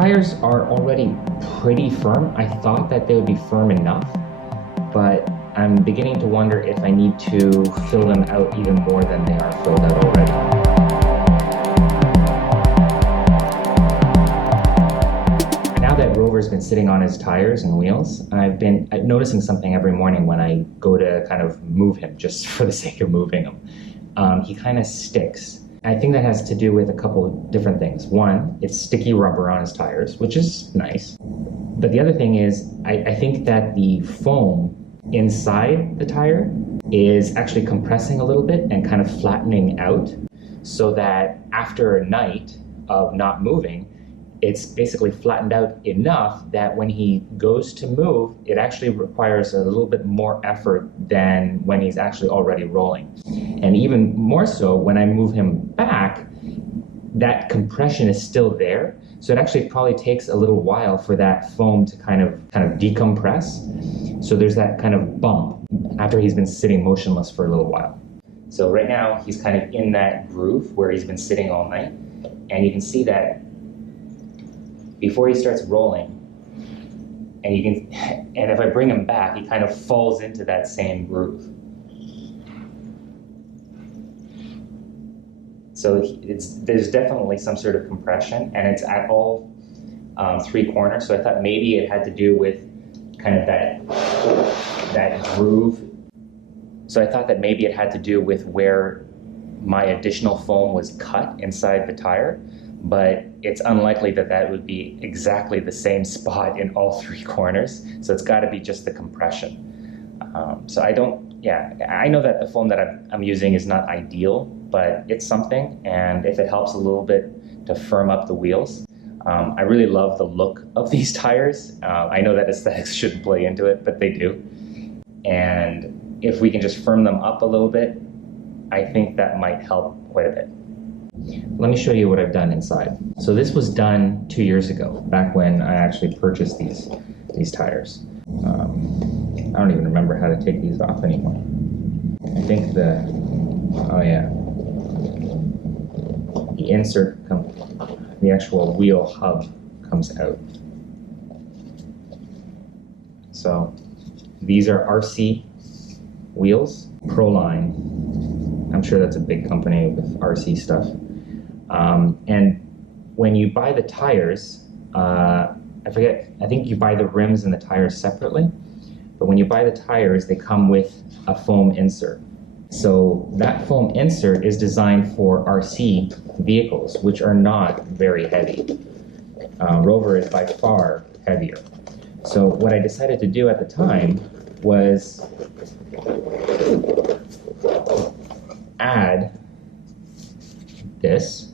tires are already pretty firm. I thought that they would be firm enough, but I'm beginning to wonder if I need to fill them out even more than they are filled out already. Now that ROVer's been sitting on his tires and wheels, I've been noticing something every morning when I go to kind of move him, just for the sake of moving him. He kind of sticks. I think that has to do with a couple of different things. One, it's sticky rubber on his tires, which is nice. But the other thing is, I think that the foam inside the tire is actually compressing a little bit and kind of flattening out, so that after a night of not moving, it's basically flattened out enough that when he goes to move, it actually requires a little bit more effort than when he's actually already rolling. And even more so, when I move him back, that compression is still there. So it actually probably takes a little while for that foam to kind of decompress. So there's that kind of bump after he's been sitting motionless for a little while. So right now he's kind of in that groove where he's been sitting all night. And you can see that before he starts rolling, and if I bring him back, he kind of falls into that same groove. So there's definitely some sort of compression, and it's at all three corners. So I thought maybe it had to do with kind of that groove. So I thought that maybe it had to do with where my additional foam was cut inside the tire, but it's unlikely that that would be exactly the same spot in all three corners. So it's got to be just the compression. So I know that the foam that I'm using is not ideal, but it's something. And if it helps a little bit to firm up the wheels, I really love the look of these tires. I know that aesthetics shouldn't play into it, but they do. And if we can just firm them up a little bit, I think that might help quite a bit. Let me show you what I've done inside. So this was done 2 years ago, back when I actually purchased these tires. I don't even remember how to take these off anymore. I think the insert, the actual wheel hub comes out. So these are RC wheels, Proline. I'm sure that's a big company with RC stuff. And when you buy the tires, I think you buy the rims and the tires separately, but when you buy the tires, they come with a foam insert. So that foam insert is designed for RC vehicles, which are not very heavy. ROVer is by far heavier. So what I decided to do at the time was add this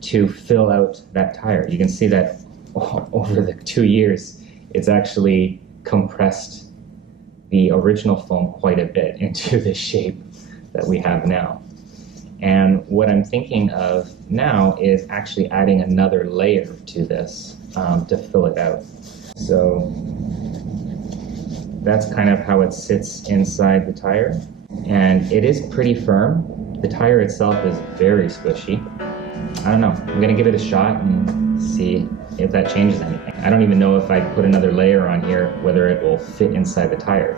to fill out that tire. You can see that over the 2 years, it's actually compressed the original foam quite a bit into the shape that we have now. And what I'm thinking of now is actually adding another layer to this to fill it out. So that's kind of how it sits inside the tire. And it is pretty firm. The tire itself is very squishy. I don't know, I'm gonna give it a shot and see if that changes anything. I don't even know if I put another layer on here, whether it will fit inside the tire.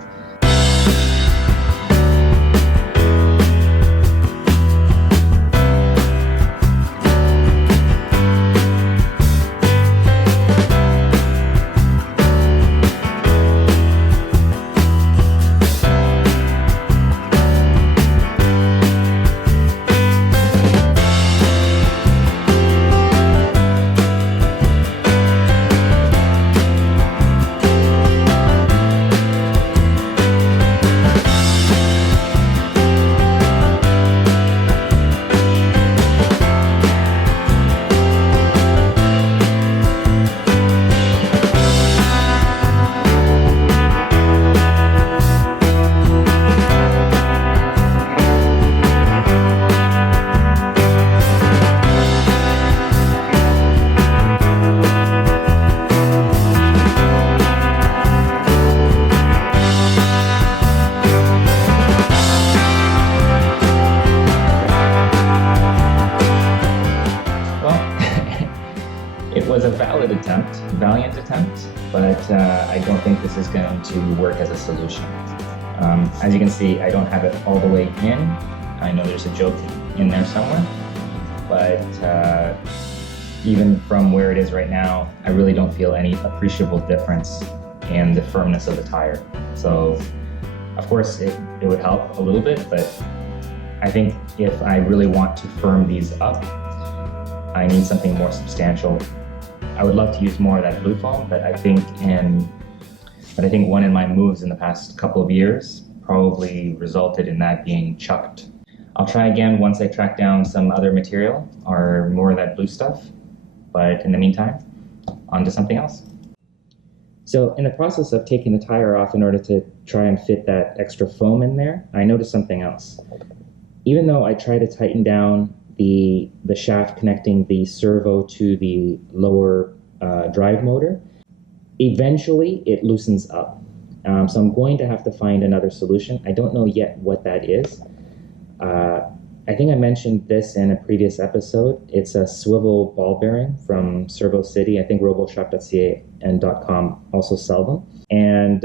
valid attempt, valiant attempt, but I don't think this is going to work as a solution. As you can see, I don't have it all the way in. I know there's a joke in there somewhere, but even from where it is right now, I really don't feel any appreciable difference in the firmness of the tire. So, of course, it would help a little bit, but I think if I really want to firm these up, I need something more substantial. I would love to use more of that blue foam, but I think one of my moves in the past couple of years probably resulted in that being chucked. I'll try again once I track down some other material or more of that blue stuff, but in the meantime, on to something else. So in the process of taking the tire off in order to try and fit that extra foam in there, I noticed something else. Even though I try to tighten down the shaft connecting the servo to the lower drive motor, eventually it loosens up. So I'm going to have to find another solution. I don't know yet what that is. I think I mentioned this in a previous episode. It's a swivel ball bearing from Servo City. I think roboshop.ca and .com also sell them. And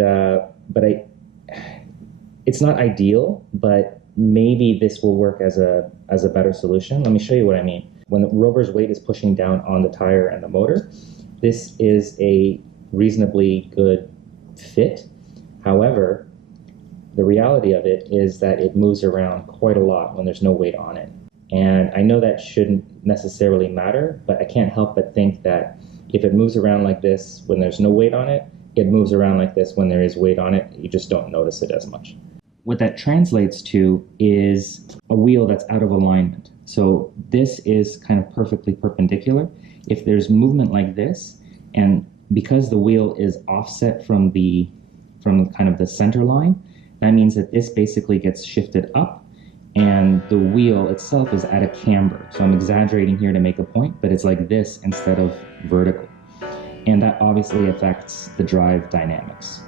it's not ideal, but maybe this will work as a better solution. Let me show you what I mean. When the ROVer's weight is pushing down on the tire and the motor, this is a reasonably good fit. However, the reality of it is that it moves around quite a lot when there's no weight on it. And I know that shouldn't necessarily matter, but I can't help but think that if it moves around like this when there's no weight on it, it moves around like this when there is weight on it. You just don't notice it as much. What that translates to is a wheel that's out of alignment. So this is kind of perfectly perpendicular. If there's movement like this, and because the wheel is offset from kind of the center line, that means that this basically gets shifted up and the wheel itself is at a camber. So I'm exaggerating here to make a point, but it's like this instead of vertical. And that obviously affects the drive dynamics.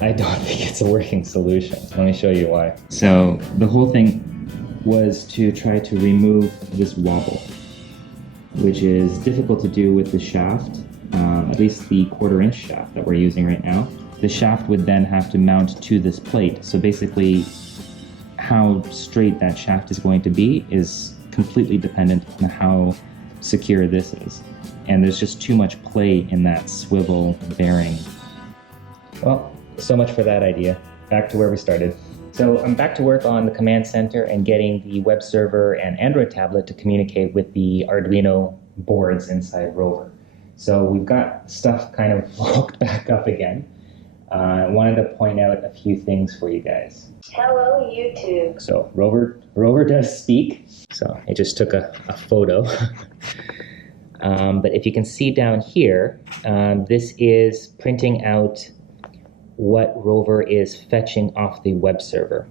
I don't think it's a working solution. Let me show you why. So the whole thing was to try to remove this wobble, which is difficult to do with the shaft, at least the 1/4 inch shaft that we're using right now. The shaft would then have to mount to this plate. So basically how straight that shaft is going to be is completely dependent on how secure this is. And there's just too much play in that swivel bearing. Well, so much for that idea. Back to where we started. So I'm back to work on the command center and getting the web server and Android tablet to communicate with the Arduino boards inside ROVer. So we've got stuff kind of hooked back up again. I wanted to point out a few things for you guys. Hello, YouTube. So ROVer does speak. So I just took a photo. But if you can see down here, this is printing out what ROVer is fetching off the web server.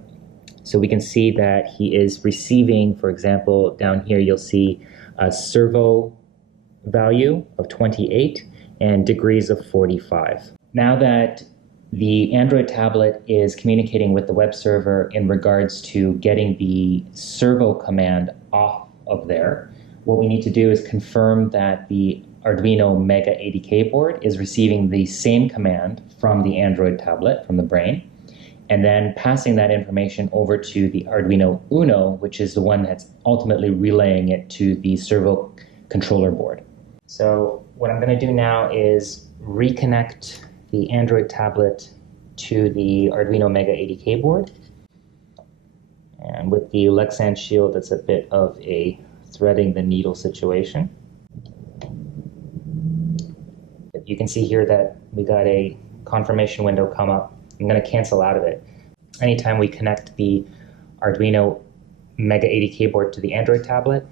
So we can see that he is receiving, for example, down here you'll see a servo value of 28 and degrees of 45. Now that the Android tablet is communicating with the web server in regards to getting the servo command off of there, what we need to do is confirm that the Arduino Mega ADK board is receiving the same command from the Android tablet, from the brain, and then passing that information over to the Arduino Uno, which is the one that's ultimately relaying it to the servo controller board. So what I'm going to do now is reconnect the Android tablet to the Arduino Mega ADK board. And with the Lexan shield, it's a bit of a threading the needle situation. You can see here that we got a confirmation window come up. I'm going to cancel out of it. Anytime we connect the Arduino Mega ADK board to the Android tablet,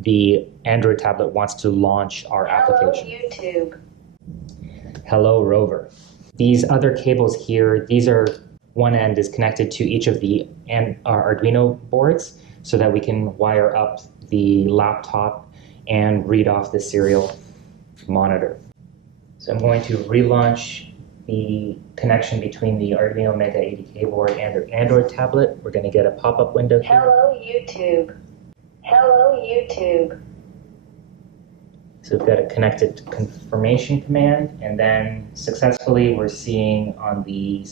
the Android tablet wants to launch our application. Hello, YouTube. Hello, ROVer. These other cables here, one end is connected to each of the Arduino boards so that we can wire up the laptop and read off the serial monitor. So I'm going to relaunch the connection between the Arduino Mega 80K board and our Android tablet. We're going to get a pop-up window here. Hello, YouTube. Hello, YouTube. So we've got a connected confirmation command, and then successfully we're seeing on the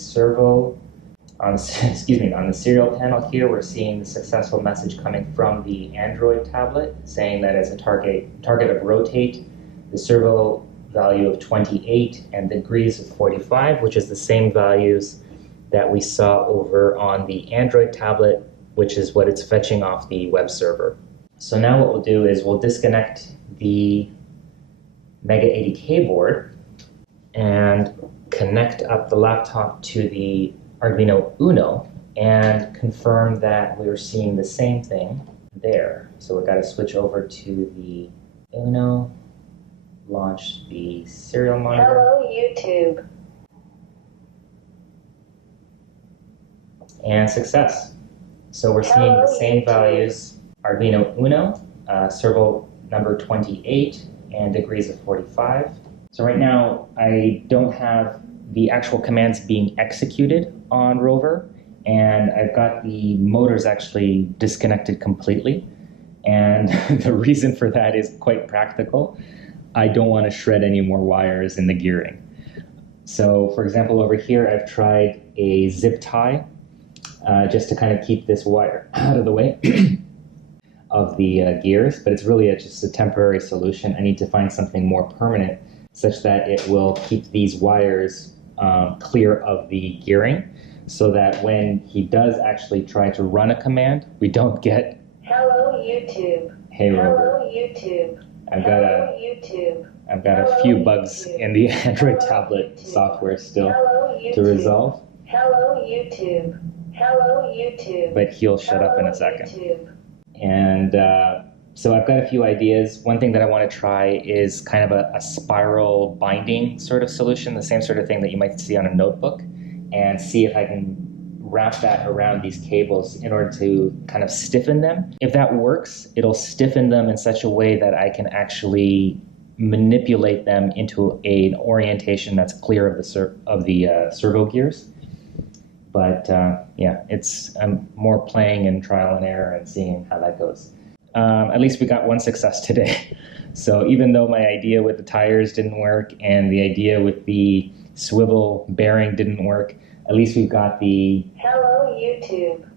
on the serial panel here, we're seeing the successful message coming from the Android tablet saying that as a target of rotate, the servo value of 28 and degrees of 45, which is the same values that we saw over on the Android tablet, which is what it's fetching off the web server. So now what we'll do is we'll disconnect the Mega 80K board and connect up the laptop to the Arduino Uno and confirm that we're seeing the same thing there. So we've got to switch over to the Uno, launch the serial monitor. Hello, YouTube. And success. So we're seeing the same values, Arduino Uno, servo number 28 and degrees of 45. So right now I don't have the actual commands being executed on ROVer, and I've got the motors actually disconnected completely. And the reason for that is quite practical. I don't want to shred any more wires in the gearing. So for example, over here, I've tried a zip tie just to kind of keep this wire out of the way of the gears, but it's really just a temporary solution. I need to find something more permanent such that it will keep these wires clear of the gearing, so that when he does actually try to run a command, we don't get Hello, YouTube. Hey ROVer. Hello, YouTube. I've got Hello, a few YouTube. bugs in the Android Hello, tablet YouTube. software still Hello, YouTube. to resolve, Hello, YouTube. Hello, YouTube. but he'll shut up in a Hello, second. YouTube. And so I've got a few ideas. One thing that I want to try is kind of a spiral binding sort of solution, the same sort of thing that you might see on a notebook, and see if I can wrap that around these cables in order to kind of stiffen them. If that works, it'll stiffen them in such a way that I can actually manipulate them into an orientation that's clear of the servo gears. But yeah, I'm more playing and trial and error and seeing how that goes. At least we got one success today. So even though my idea with the tires didn't work and the idea with the swivel bearing didn't work, at least we've got the Hello, YouTube.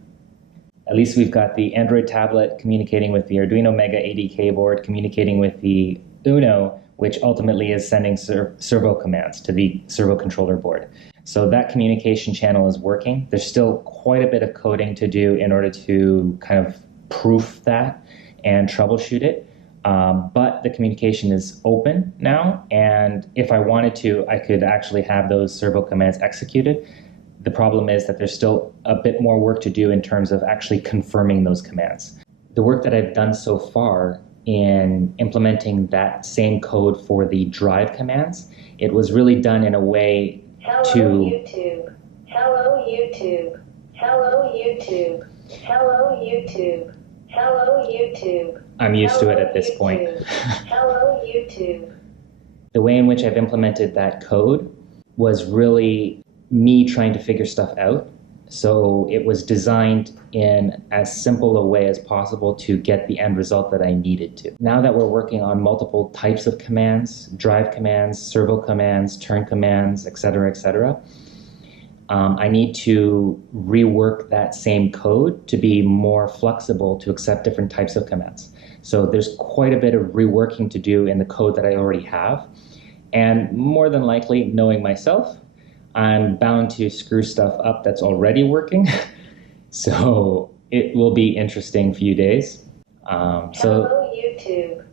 At least we've got the Android tablet communicating with the Arduino Mega 80K board, communicating with the Uno, which ultimately is sending servo commands to the servo controller board. So that communication channel is working. There's still quite a bit of coding to do in order to kind of proof that and troubleshoot it. But the communication is open now, and if I wanted to, I could actually have those servo commands executed. The problem is that there's still a bit more work to do in terms of actually confirming those commands. The work that I've done so far in implementing that same code for the drive commands, it was really done in a way Hello, YouTube. Hello, YouTube. Hello, YouTube. Hello, YouTube. Hello, YouTube. I'm used to it at this point. Hello, YouTube. The way in which I've implemented that code was really me trying to figure stuff out. So it was designed in as simple a way as possible to get the end result that I needed to. Now that we're working on multiple types of commands, drive commands, servo commands, turn commands, etc., I need to rework that same code to be more flexible to accept different types of commands. So there's quite a bit of reworking to do in the code that I already have. And more than likely, knowing myself, I'm bound to screw stuff up that's already working. So it will be interesting few days. Hello, YouTube.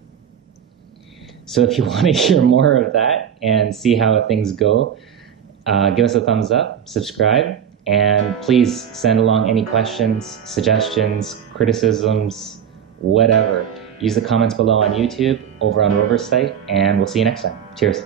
So if you want to hear more of that and see how things go, give us a thumbs up, subscribe, and please send along any questions, suggestions, criticisms, whatever. Use the comments below on YouTube, over on ROVer's site, and we'll see you next time. Cheers.